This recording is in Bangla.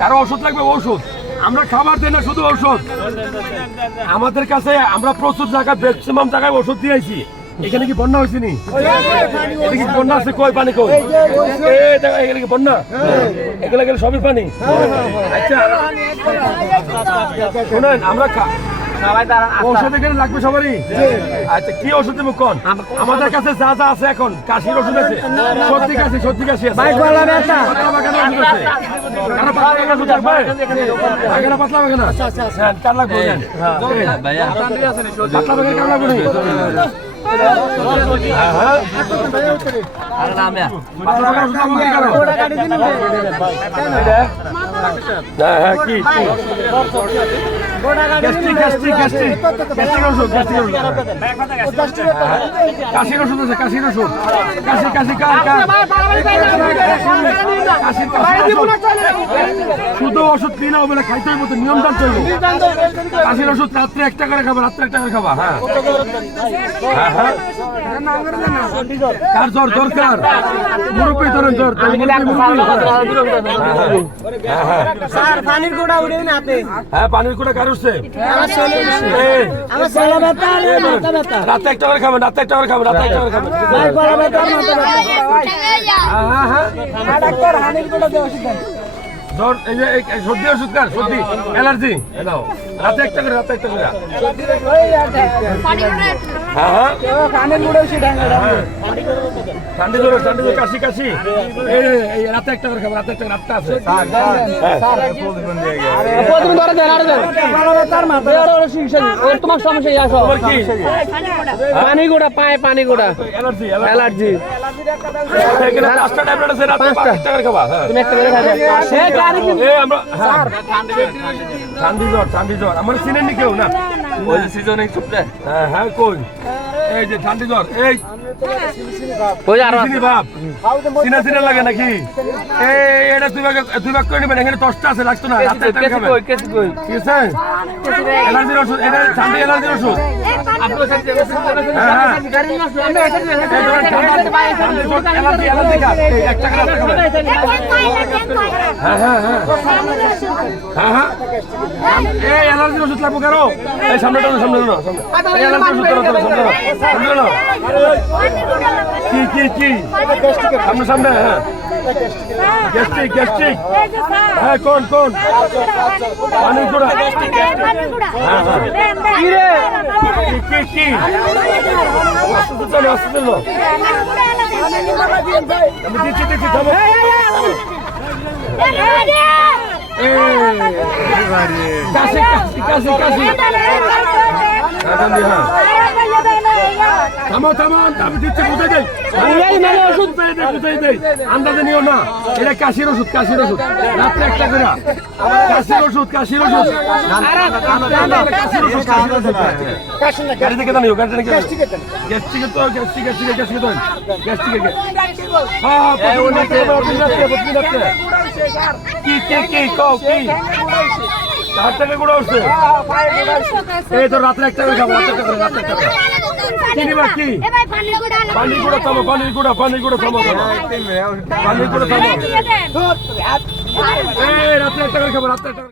কারও ওষুধ লাগবে, ওষুধ। আমরা খাবার দিই না, শুধু ওষুধ। আমাদের কাছে আমরা প্রচুর জায়গায় ম্যাক্সিমাম জায়গায় ওষুধ দিয়েছি। এখানে কি বন্যা হয়েছে নি? কি বন্যা আছে? কই পানি কই? এখানে কি বন্যা? এগুলো গেলে সবই পানি। আচ্ছা শোনেন, আমরা ঔষধ এখানে লাগবে সবারই? আচ্ছা কি ওষুধ দেবো কোন? আমাদের কাছে যা যা আছে এখন কাশির ওষুধ আছে। সর্দি কাশি সর্দি কাশি আছে। ওষুধ ওষুধ ওষুধ কি? গ্যাস্ট্রিক গ্যাস্ট্রিক গ্যাস্ট্রিক গ্যাস্ট্রিক ওষুধ গ্যাস্ট্রিক ওষুধ। কাশির ওষুধ আছে কাশির ওষুধ। কাশি কাশি কার কার? কাশির কাশির ওষুধ। শুধু ওষুধ কিনা হবে না খাইতে হবে নিয়ম জানতে হবে। কাশির ওষুধ রাত্রে একটা করে খাবা রাত্রে একটা করে খাবা হ্যাঁ। হ্যাঁ হ্যাঁ। কার জ্বর দরকার মুরব্বী ধরেন জ্বর হ্যাঁ পানির গোড়া উঠে না হ্যাঁ পানির ব্যথা রাতে একটা করে খাবেন রাতে একটা করে খাবেন রাতে একটা করে খাবেন হ্যাঁ হ্যাঁ হ্যাঁ ডাক্তার হানির গোড়া দেওয়া জ্বর এই যে সর্দি ওষুধ কার সর্দি অ্যালার্জি। দাও রাতে একটা করে রাতে একটা করে। হ্যাঁ হ্যাঁ। ঠান্ডি জ্বর ঠান্ডি জ্বর কাশি কাশি। এই রাতে একটা করে খাব রাতে একটা রাতটা আছে। ধরে তোমার সমস্যা পানি গোড়া পায়ে পানি গোড়া। অ্যালার্জি। অ্যালার্জি। ঠান্ডি জ্বর ঠান্ডি জ্বর আমার চিনেন নি কেউ না? ওই সিজনে হ্যাঁ হ্যাঁ কই? এই যে ঠান্ডি জ্বর এই। ওই আর ভাব চিনা চিনা লাগে নাকি? এই এটা দুই ভাগ দুই ভাগ করে নেবেন এখানে দশটা আছে লাগতো না রাতে একটা খাবেন। কই কেসি কই? ঠিক আছে? অ্যালার্জির ওষুধ এটা ঠান্ডা অ্যালার্জির ওষুধ। হ্যাঁ হ্যাঁ। এই হ্যাঁ হ্যাঁ হ্যাঁ। হ্যাঁ হ্যাঁ। ওষুধ লাগবো কেন সামনে সামনে সামনে এই ওষুধ টানো সামনে কি কি কি? সামনে সামনে হ্যাঁ। গ্যাস্ট্রিক গ্যাস্ট্রিক হ্যাঁ কোন কোন? পানির গোড়া কি কি আমি দিচ্ছি দিচ্ছি থামো। কাশি কাশি কাশি কাশি। হ্যাঁ। থামো থামো আমি দিচ্ছি বুঝে দেই। মানে ওষুধ। বুঝাই দেই বুঝাই দেই। আন্দাজে নিও না এটা কাশির ওষুধ কাশির ওষুধ। রাত্রে একটা করে। কাশির ওষুধ কাশির ওষুধ। কাশির ওষুধ কাশির ওষুধ গাড়ি থেকে দাঁড়িও গাড়ি থেকে গ্যাস্ট্রিক তো গ্যাস্ট্রিক গ্যাস্ট্রিক গ্যাস্ট্রিক তো গ্যাস্ট্রিক হ্যাঁ রাত্রে রাত্রে। কি কি কি কও কি? চার টাকা করে উঠছে এই তো রাত্রে একটা করে খাব রাত্রে একটা করে রাত্রে একটা করে পানির গুঁড়ো থামো পানির গুঁড়ো পানির গুঁড়ো থামো। পানির গুঁড়ো থামো। রাত্রে একটা করে খাব রাত্রে একটা